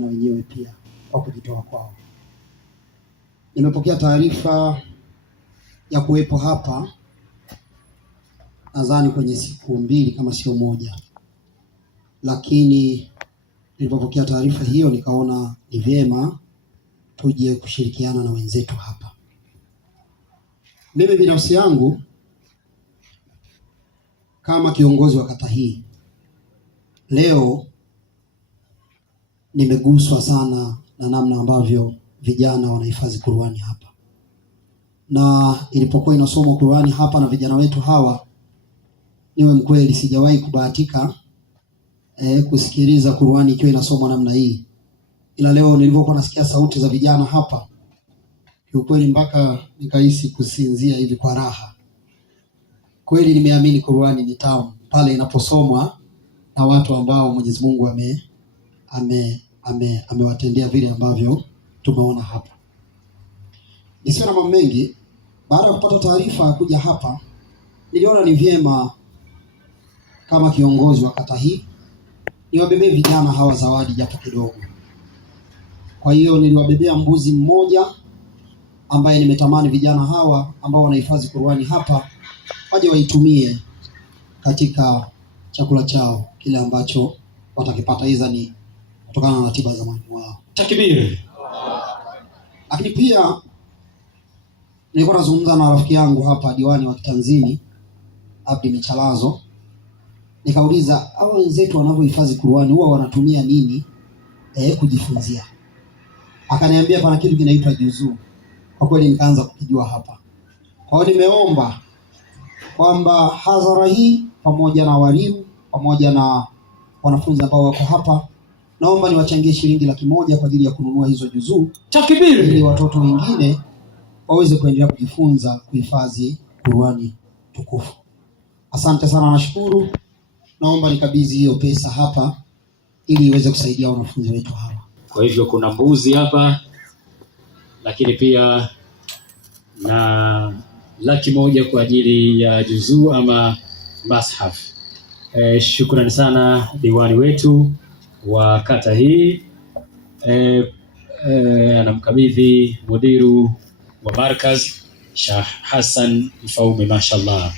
na wenyewe pia kwa kujitoa kwao. Nimepokea taarifa ya kuwepo hapa nadhani kwenye siku mbili kama sio moja, lakini nilipopokea taarifa hiyo nikaona ni vyema tuje kushirikiana na wenzetu hapa. Mimi binafsi yangu kama kiongozi wa kata hii leo nimeguswa sana na namna ambavyo vijana wanahifadhi Qur'ani hapa, na ilipokuwa inasomwa Qur'ani hapa na vijana wetu hawa, niwe mkweli sijawahi kubahatika kusikiliza Qur'ani ikiwa inasomwa namna hii, ila leo nilipokuwa nasikia sauti za vijana hapa, kiukweli mpaka nikahisi kusinzia hivi kwa raha. Kweli nimeamini Qur'ani ni tamu pale inaposomwa na watu ambao Mwenyezi Mungu amewatendea vile ambavyo tumeona hapa. Nisiwe na mambo mengi, baada ya kupata taarifa kuja hapa, niliona ni vyema kama kiongozi wa kata hii niwabebee vijana hawa zawadi japo kidogo. Kwa hiyo niliwabebea mbuzi mmoja ambaye nimetamani vijana hawa ambao wanahifadhi Qur'ani hapa waje waitumie katika chakula chao kile ambacho watakipata, hizo ni kutokana na ratiba za mwalimu wao. Takbir. Lakini pia nilikuwa nazungumza na rafiki yangu hapa, diwani wa Kitanzini Abdi Michalazo, nikauliza hao wenzetu wanavyohifadhi Qur'ani huwa wanatumia nini kujifunzia. Akaniambia pana kitu kinaitwa juzuu. Kwa kweli nikaanza kukijua hapa. Kwa hiyo nimeomba kwamba hadhara hii pamoja na walimu pamoja na wanafunzi ambao wako hapa, naomba niwachangie shilingi 100,000 kwa ajili ya kununua hizo juzuu. Takbir. Ili watoto wengine waweze kuendelea kujifunza kuhifadhi Qur'ani tukufu. Asante sana, nashukuru. Naomba nikabidhi hiyo pesa hapa ili iweze kusaidia wanafunzi wetu hawa. Kwa hivyo kuna mbuzi hapa, lakini pia na 100,000 kwa ajili ya juzuu ama mashaf. Shukrani sana diwani wetu wa kata hii. Anamkabidhi mudiru wa markaz Sheikh Hassan Mfaume, mashallah.